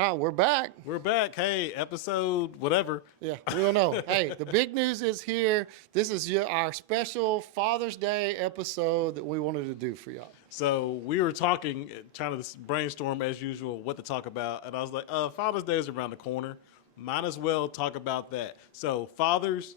right, we're back. We're back. Hey, episode whatever. Yeah, we don't know. Hey, the big news is here. This is our special Father's Day episode that we wanted to do for y'all. So we were talking, trying to brainstorm as usual what to talk about, and I was like, Father's Day is around the corner. Might as well talk about that. So fathers,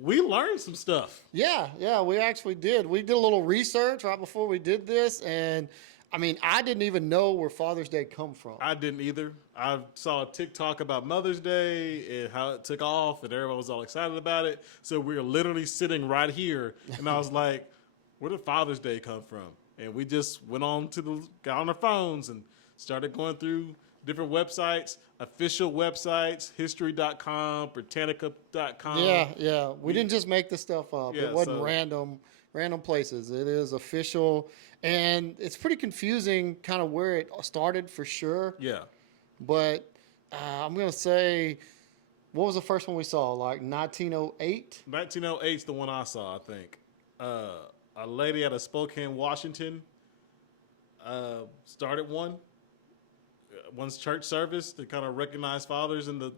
we learned some stuff. Yeah, we actually did. We did a little research right before we did this, and I mean, I didn't even know where Father's Day come from. I didn't either. I saw a TikTok about Mother's Day and how it took off, and everyone was all excited about it. So we were literally sitting right here, and I was like, where did Father's Day come from? And we just got on our phones and started going through different websites, official websites, history.com, Britannica.com. Yeah. We didn't just make this stuff up. Yeah, it wasn't random places. It is official, and it's pretty confusing kind of where it started for sure. Yeah. But I'm going to say, what was the first one we saw? Like 1908? 1908 is the one I saw, I think. A lady out of Spokane, Washington started one's church service to kind of recognize fathers in the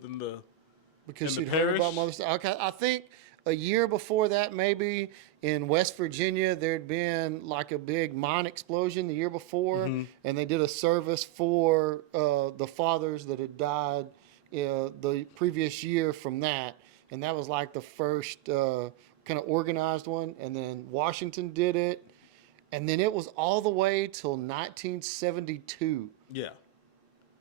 Because in the she'd heard parish. about Mother's Day. Okay, I think a year before that, maybe in West Virginia, there'd been like a big mine explosion the year before, and they did a service for the fathers that had died the previous year from that, and that was like the first kind of organized one. And then Washington did it, and then it was all the way till 1972. Yeah.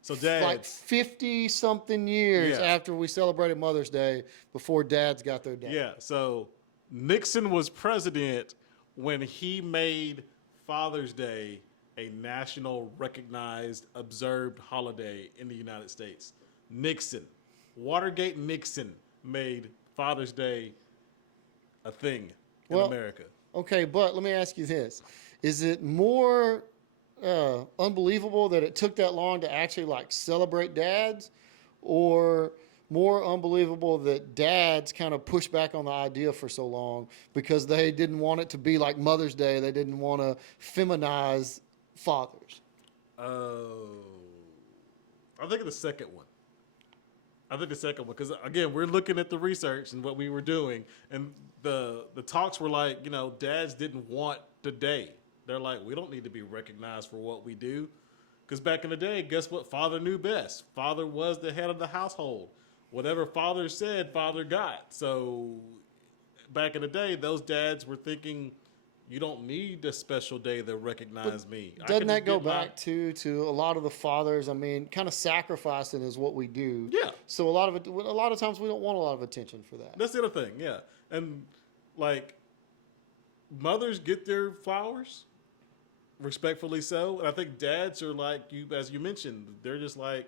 So dads, Like 50-something years Yeah. after we celebrated Mother's Day before dads got their day. yeah. So Nixon was president when he made Father's Day a national recognized observed holiday in the United States. Nixon, Watergate Nixon made Father's Day a thing in America. Okay, but let me ask you this. Is it more unbelievable that it took that long to actually like celebrate dads, or more unbelievable that dads kind of pushed back on the idea for so long because they didn't want it to be like Mother's Day? They didn't want to feminize fathers. Oh, I think the second one. Because again, we're looking at the research and what we were doing, and the talks were like, dads didn't want the day. They're like, we don't need to be recognized for what we do, because back in the day, guess what? Father knew best. Father was the head of the household. Whatever father said, father got. So back in the day, those dads were thinking, you don't need a special day to recognize me. Doesn't that go back to a lot of the fathers? I mean, kind of sacrificing is what we do. Yeah. So a lot of times we don't want a lot of attention for that. That's the other thing, yeah. And like, mothers get their flowers, respectfully so. And I think dads are like you, as you mentioned, they're just like,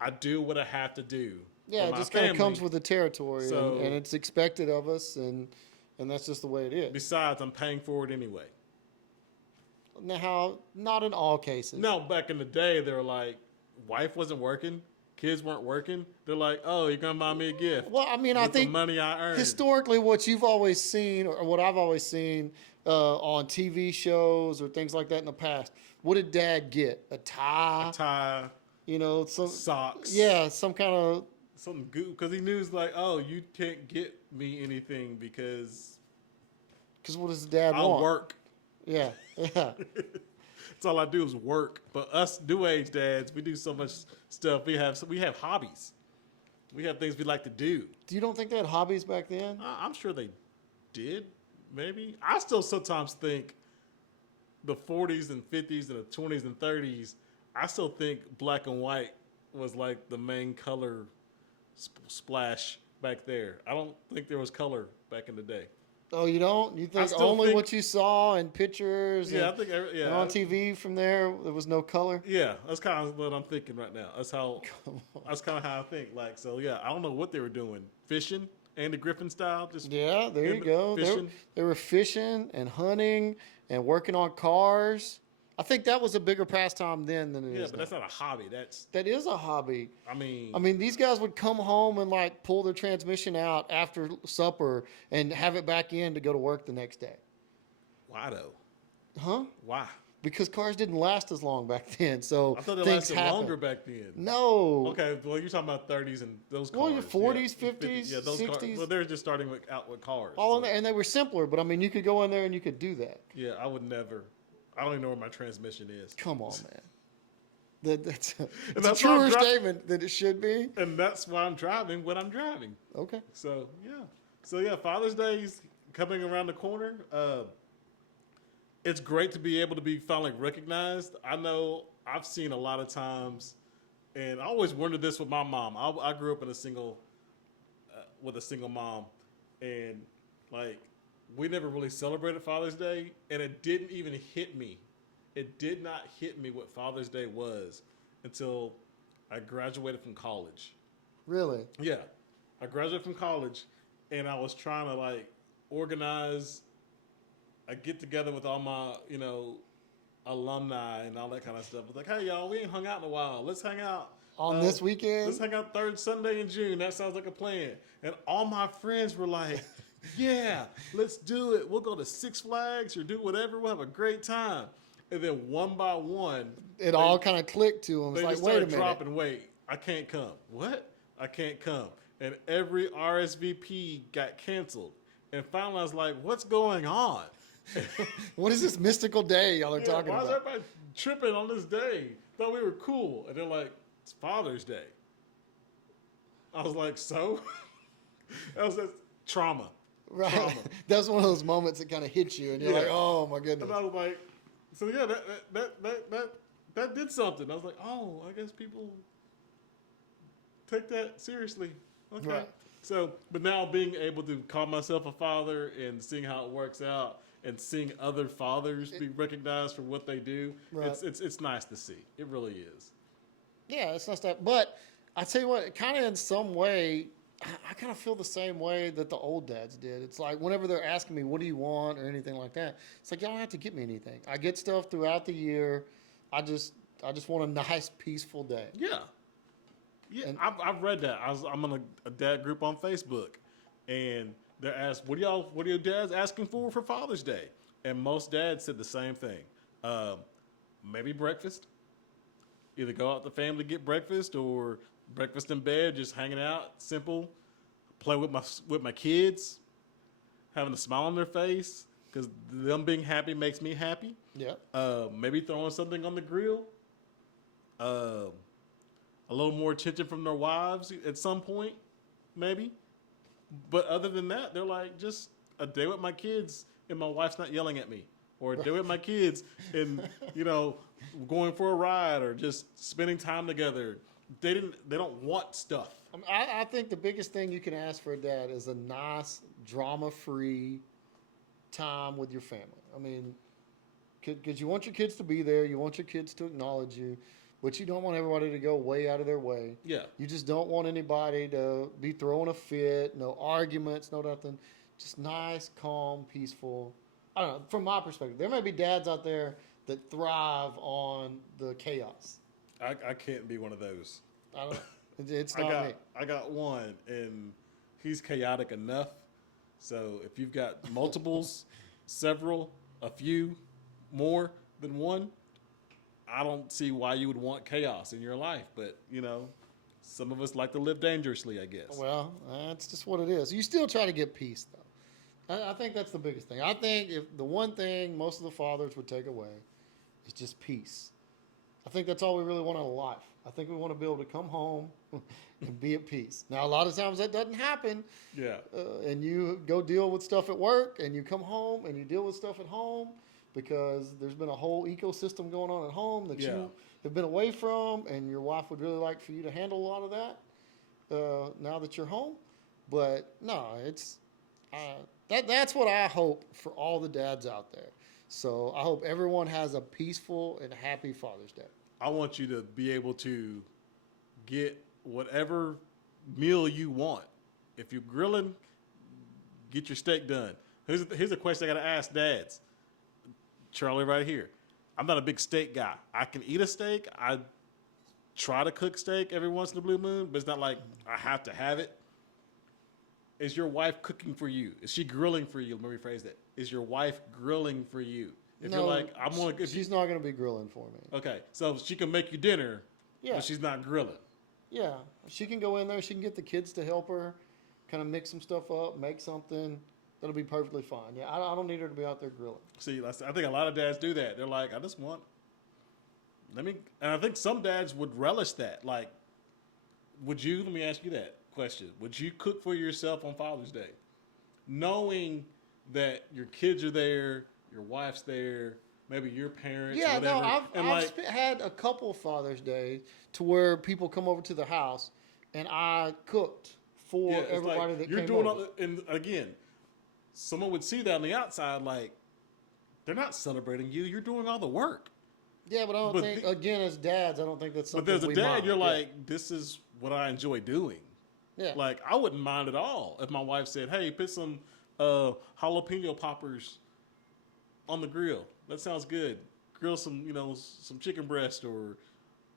I do what I have to do. Yeah, for it just my kind of family. comes with the territory, So- and it's expected of us, and that's just the way it is. Besides, I'm paying for it anyway. Now, not in all cases. No, back in the day, they were like, wife wasn't working, kids weren't working. They're like, oh, you're gonna buy me a gift. Well, I mean, I with the think money I earned. historically, what you've always seen, or what I've always seen on TV shows or things like that in the past, what did Dad get? A tie? tie, Some socks. Yeah, some kind of. Something good, because he knew, it's like, oh, you can't get me anything because Because what does Dad I'll want? work. Yeah. That's all I do is work. But us new age dads, we do so much stuff. We have hobbies. We have things we like to do. You don't think they had hobbies back then? I'm sure they did. Maybe. I still sometimes think the 40s and 50s and the 20s and 30s, I still think black and white was like the main color splash back there. I don't think there was color back in the day. Oh, you don't? You think still only think- what you saw in pictures Yeah, and, I think and on TV from there was no color? Yeah, that's kind of what I'm thinking right now. That's kind of how I think. Like, so yeah, I don't know what they were doing. Fishing, Andy Griffin style. Just Yeah, there you go. Fishing. They were fishing and hunting and working on cars. I think that was a bigger pastime then than it Yeah, is but now. that's not a hobby. That is a hobby. I mean, These guys would come home and like pull their transmission out after supper and have it back in to go to work the next day. why though? Huh? Why? because cars didn't last as long back then. So I thought they things lasted happen. longer back then. No. Okay, well, you're talking about 30s and those cars. Well, your 40s, yeah, 50s, yeah, those cars. 60s. Well, they're just starting out with cars. All so. in there, and they were simpler. But I mean, you could go in there and you could do that. Yeah, I would never. I don't even know where my transmission is. Come on, man. That's that's a why I'm truer statement than it should be. And that's why I'm driving when I'm driving. Okay. So yeah, Father's Day's coming around the corner. It's great to be able to be finally recognized. I know I've seen a lot of times, and I always wondered this with my mom. I grew up in with a single mom, and like we never really celebrated Father's Day, and it didn't even hit me. It did not hit me what Father's Day was until I graduated from college. Really? Yeah, I graduated from college, and I was trying to like organize a get together with all my alumni and all that kind of stuff. It's like, hey y'all, we ain't hung out in a while. Let's hang out on this weekend. Let's hang out third Sunday in June. That sounds like a plan. And all my friends were like, yeah, let's do it. We'll go to Six Flags or do whatever. We'll have a great time. And then one by one, it all kind of clicked to them. It's they like, just wait a started minute. dropping weight. I can't come. What? I can't come. And every RSVP got canceled. And finally, I was like, what's going on? What is this mystical day y'all are talking why about? is everybody tripping on this day? Thought we were cool. And they're like, it's Father's Day. I was like, so? That's trauma. Right. Trauma. That's one of those moments that kind of hits you, and you're like, oh my goodness. And I was like, so yeah, that did something. I was like, oh, I guess people take that seriously. Okay. Right. So, but now being able to call myself a father and seeing how it works out and seeing other fathers be recognized for what they do, Right. it's nice to see. It really is. Yeah, it's not that. But I tell you what, kind of in some way, I kind of feel the same way that the old dads did. It's like whenever they're asking me, what do you want or anything like that, it's like, y'all don't have to get me anything. I get stuff throughout the year. I just want a nice, peaceful day. Yeah. Yeah, and I've read that. I'm in a dad group on Facebook, and they're asked, what are your dads asking for Father's Day? And most dads said the same thing. Maybe breakfast. Either go out with the family, get breakfast, or breakfast in bed, just hanging out, simple. Play with my kids, having a smile on their face, because them being happy makes me happy. Yeah. Maybe throwing something on the grill. A little more attention from their wives at some point, maybe. But other than that, they're like, just a day with my kids and my wife's not yelling at me. Or a day with my kids and, going for a ride or just spending time together. They don't want stuff. I think the biggest thing you can ask for a dad is a nice, drama-free time with your family. I mean, because you want your kids to be there. You want your kids to acknowledge you. But you don't want everybody to go way out of their way. Yeah. You just don't want anybody to be throwing a fit, no arguments, no nothing. Just nice, calm, peaceful. I don't know. From my perspective, there may be dads out there that thrive on the chaos. I can't be one of those. I don't know. It's not me. I got one, and he's chaotic enough. So if you've got multiples, several, a few, more than one, I don't see why you would want chaos in your life. But, some of us like to live dangerously, I guess. Well, that's just what it is. You still try to get peace, though. I think that's the biggest thing. I think if the one thing most of the fathers would take away is just peace. I think that's all we really want out of life. I think we want to be able to come home and be at peace. Now, a lot of times that doesn't happen. Yeah. And you go deal with stuff at work, and you come home and you deal with stuff at home because there's been a whole ecosystem going on at home that you have been away from, and your wife would really like for you to handle a lot of that now that you're home. But no, it's that's what I hope for all the dads out there. So I hope everyone has a peaceful and happy Father's Day. I want you to be able to get whatever meal you want. If you're grilling, get your steak done. Here's a question I got to ask dads. Charlie right here. I'm not a big steak guy. I can eat a steak. I try to cook steak every once in a blue moon, but it's not like I have to have it. Is your wife cooking for you? Is she grilling for you? Let me rephrase that. Is your wife grilling for you? If No, you're like, I'm gonna, if she's not going to be grilling for me. okay, so she can make you dinner, Yeah. but she's not grilling. Yeah, she can go in there. She can get the kids to help her, kind of mix some stuff up, make something. That'll be perfectly fine. Yeah, I don't need her to be out there grilling. See, I think a lot of dads do that. They're like, I just want, let me, and I think some dads would relish that. Like, would you, let me ask you that question. Would you cook for yourself on Father's Day? Knowing that your kids are there, your wife's there, maybe your parents, Yeah, whatever. no, And I've had a couple Father's Days to where people come over to the house, and I cooked for yeah, it's everybody like that you're came doing over. all, and again, someone would see that on the outside, like, they're not celebrating you. You're doing all the work. Yeah, but I don't But think, again, as dads, I don't think that's something But there's a we dad, mind. you're Yeah. like, this is what I enjoy doing. Yeah. Like, I wouldn't mind at all if my wife said, hey, put some jalapeno poppers on the grill. That sounds good. Grill some, some chicken breast or,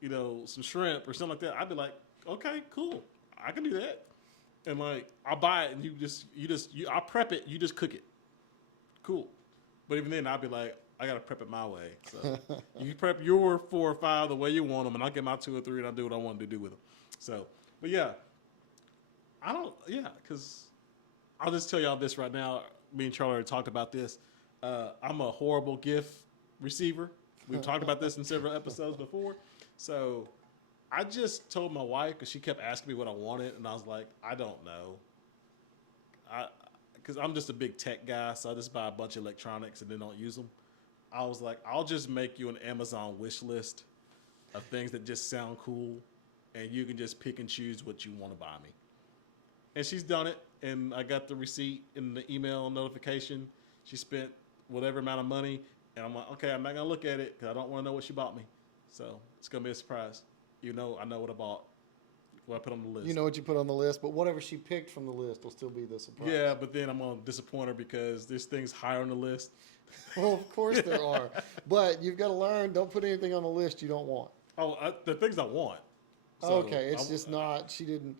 some shrimp or something like that. I'd be like, okay, cool. I can do that. And like, I'll buy it and I'll prep it. You just cook it. Cool. But even then, I'd be like, I got to prep it my way. So you prep your 4 or 5 the way you want them, and I'll get my 2 or 3 and I'll do what I want to do with them. So, but yeah, because I'll just tell y'all this right now. Me and Charlie already talked about this. I'm a horrible gift receiver. We've talked about this in several episodes before. So I just told my wife because she kept asking me what I wanted, and I was like, I don't know. Because I'm just a big tech guy, so I just buy a bunch of electronics and then don't use them. I was like, I'll just make you an Amazon wish list of things that just sound cool, and you can just pick and choose what you want to buy me. And she's done it, and I got the receipt in the email notification. She spent whatever amount of money, and I'm like, okay, I'm not going to look at it because I don't want to know what she bought me. So it's going to be a surprise. I know what I bought, what I put on the list. You know what you put on the list, but whatever she picked from the list will still be the surprise. Yeah, but then I'm going to disappoint her because there's things higher on the list. Well, of course there are. But you've got to learn, don't put anything on the list you don't want. Oh, the things I want. So okay, it's just not, she didn't.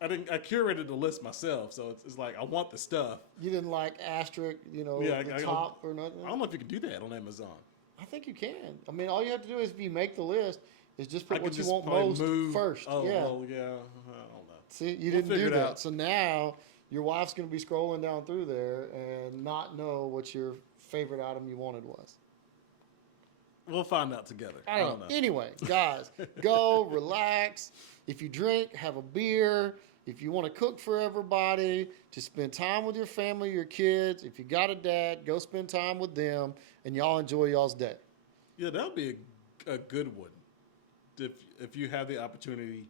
I curated the list myself, so it's like I want the stuff. You didn't like asterisk, the top or nothing? I don't know if you can do that on Amazon. I think you can. I mean, all you have to do is if you make the list, is just put I what can you just want probably most move. first. Oh, yeah. well, yeah. I don't know. See, you We'll didn't do figure it that. out. So now your wife's going to be scrolling down through there and not know what your favorite item you wanted was. We'll find out together. I don't know. Anyway, guys, go relax. If you drink, have a beer. If you want to cook for everybody, just spend time with your family, your kids. If you got a dad, go spend time with them, and y'all enjoy y'all's day. Yeah, that would be a good one. If you have the opportunity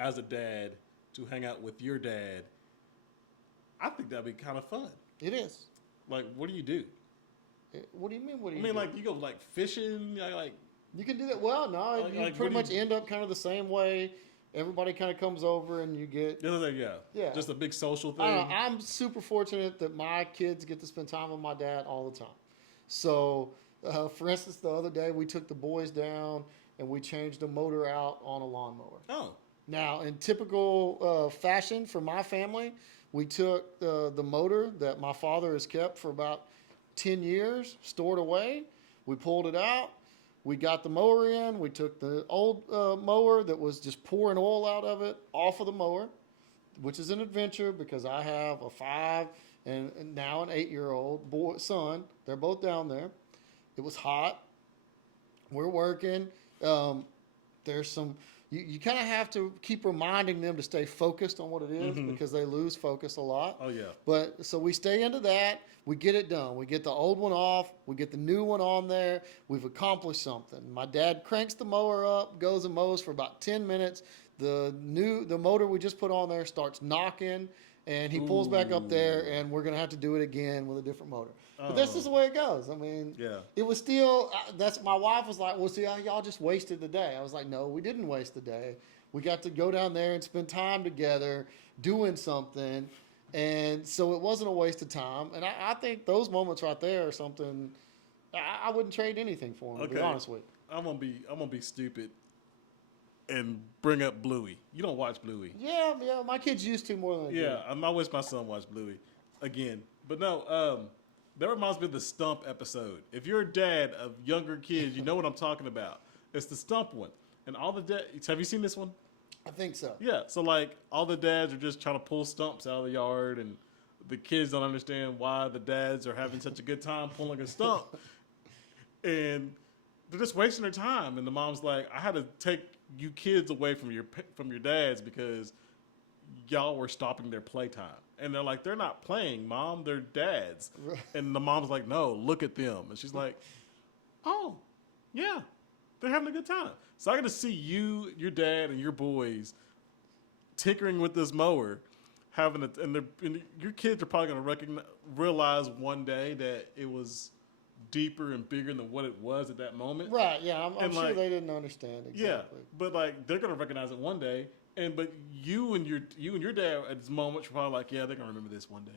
as a dad to hang out with your dad, I think that'd be kind of fun. It is. Like, what do you do? What do you mean? What do you? I mean, do? like you go like fishing, like you can do that. Well, no, Like- you like, pretty what do much end up kind of the same way. Everybody kind of comes over and you get. Yeah. just a big social thing. I don't know, I'm super fortunate that my kids get to spend time with my dad all the time. So, for instance, the other day we took the boys down and we changed the motor out on a lawnmower. Oh, Now, in typical fashion for my family, we took the motor that my father has kept for about 10 years, stored away. We pulled it out. We got the mower in. We took the old mower that was just pouring oil out of it off of the mower, which is an adventure because I have a 5 and now an 8-year-old son. They're both down there. It was hot. We're working. There's some. You kind of have to keep reminding them to stay focused on what it is because they lose focus a lot. oh yeah. But so we stay into that. We get it done. We get the old one off. We get the new one on there. We've accomplished something. My dad cranks the mower up, goes and mows for about 10 minutes. The motor we just put on there starts knocking, and he pulls back up there, and we're gonna have to do it again with a different motor. But that's just the way it goes. I mean, Yeah. it was still. That's my wife was like, "Well, see, y'all just wasted the day." I was like, "No, we didn't waste the day. We got to go down there and spend time together doing something." And so it wasn't a waste of time. And I think those moments right there are something I wouldn't trade anything for them, to be honest with you. I'm gonna be stupid and bring up Bluey. You don't watch Bluey. Yeah, my kids used to more than I do. Yeah, I wish my son watched Bluey again. But no, That reminds me of the Stump episode. If you're a dad of younger kids, you know what I'm talking about. It's the Stump one. And all the dads, have you seen this one? I think so. Yeah. So, like, all the dads are just trying to pull stumps out of the yard, and the kids don't understand why the dads are having such a good time pulling a stump. And they're just wasting their time. And the mom's like, I had to take you kids away from your dads because y'all were stopping their playtime. And they're like, they're not playing, Mom. They're dads. And the mom's like, no, look at them. And she's like, oh, yeah, they're having a good time. So I got to see you, your dad, and your boys tinkering with this mower, and your kids are probably going to realize one day that it was deeper and bigger than what it was at that moment. Right, yeah, I'm sure they didn't understand exactly. Yeah, but like they're going to recognize it one day. But you and your dad at this moment were probably like, yeah, they're gonna remember this one day.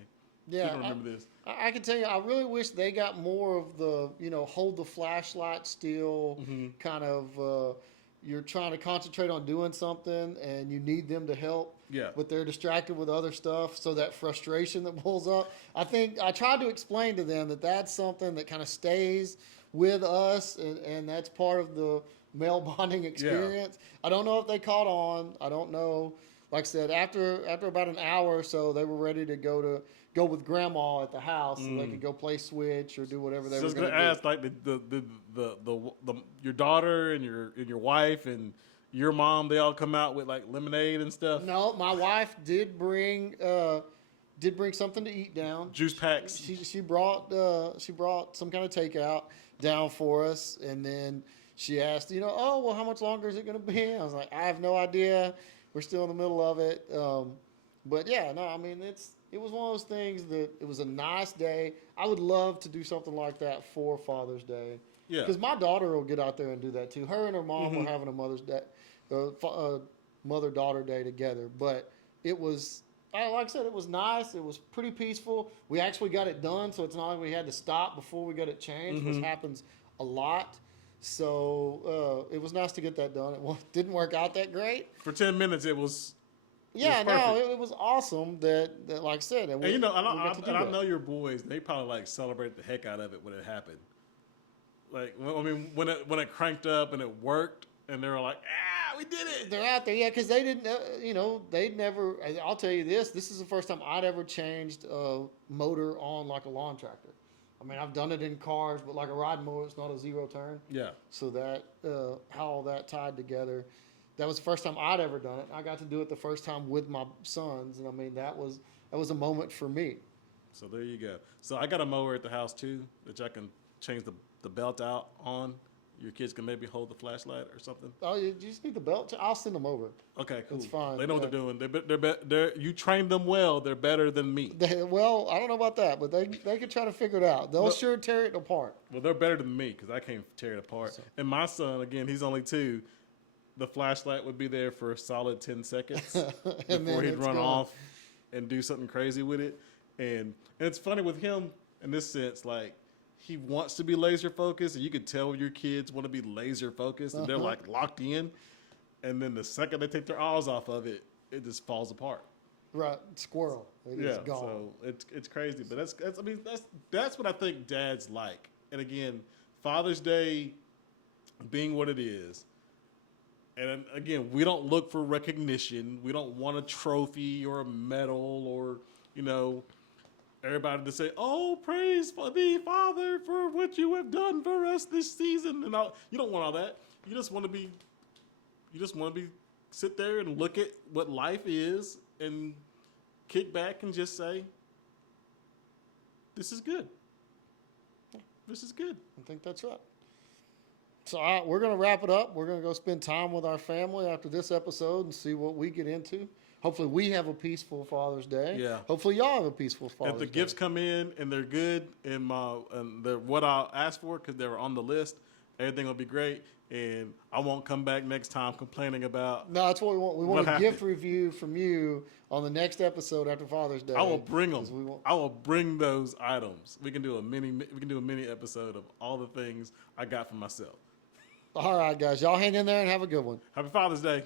Yeah, they're gonna remember this. I can tell you, I really wish they got more of the, hold the flashlight still, kind of. You're trying to concentrate on doing something, and you need them to help. Yeah. But they're distracted with other stuff, so that frustration that pulls up. I think I tried to explain to them that that's something that kind of stays with us, and that's part of the male bonding experience. Yeah. I don't know if they caught on. I don't know. Like I said, after about an hour or so, they were ready to go with Grandma at the house, so they could go play Switch or do whatever they were going to do. I was going to ask, like your daughter and your wife and your mom, they all come out with like lemonade and stuff. No, my wife did bring something to eat down. Juice packs. She brought some kind of takeout down for us, and then she asked, oh, well, how much longer is it going to be? I was like, I have no idea. We're still in the middle of it. But yeah, no, I mean, it was one of those things that it was a nice day. I would love to do something like that for Father's Day. Yeah. Because my daughter will get out there and do that too. Her and her mom were having a mother-daughter day together. But it was, like I said, it was nice. It was pretty peaceful. We actually got it done, so it's not like we had to stop before we got it changed, which happens a lot. So it was nice to get that done. It didn't work out that great. For 10 minutes, it was. Yeah, it was awesome that like I said. And I know your boys. They probably like celebrate the heck out of it when it happened. Like, I mean, when it cranked up and it worked, and they were like, we did it. They're out there, yeah, because they didn't, they'd never. I'll tell you this. This is the first time I'd ever changed a motor on like a lawn tractor. I mean, I've done it in cars, but like a ride mower, it's not a zero turn. Yeah. So that how all that tied together, that was the first time I'd ever done it. I got to do it the first time with my sons, and I mean that was a moment for me. So there you go. So I got a mower at the house too, which I can change the belt out on. Your kids can maybe hold the flashlight or something. Oh, you just need the belt? I'll send them over. Okay, cool. It's fine. They know what they're doing. They're you trained them well. They're better than me. Well, I don't know about that, but they can try to figure it out. They'll sure tear it apart. Well, they're better than me because I can't tear it apart. So. And my son, again, he's only 2. The flashlight would be there for a solid 10 seconds before he'd run off and do something crazy with it. And it's funny with him in this sense, like, he wants to be laser focused, and you can tell your kids want to be laser focused, and they're like locked in. And then the second they take their eyes off of it, it just falls apart. Right, squirrel. It is gone. So it's crazy, but that's what I think dads like. And again, Father's Day being what it is. And again, we don't look for recognition. We don't want a trophy or a medal or everybody to say, "Oh, praise for thee, Father, for what you have done for us this season." And all. You don't want all that. You just want to be. Sit there and look at what life is and kick back and just say, "This is good. This is good." I think that's right. So we're going to wrap it up. We're going to go spend time with our family after this episode and see what we get into. Hopefully we have a peaceful Father's Day. Yeah. Hopefully y'all have a peaceful Father's Day. If the gifts come in and they're good and they're what I asked for because they were on the list, everything will be great. And I won't come back next time complaining about. No, that's what we want. We want a gift review from you on the next episode after Father's Day. I will bring them. I will bring those items. We can do a mini episode of all the things I got for myself. All right, guys. Y'all hang in there and have a good one. Happy Father's Day.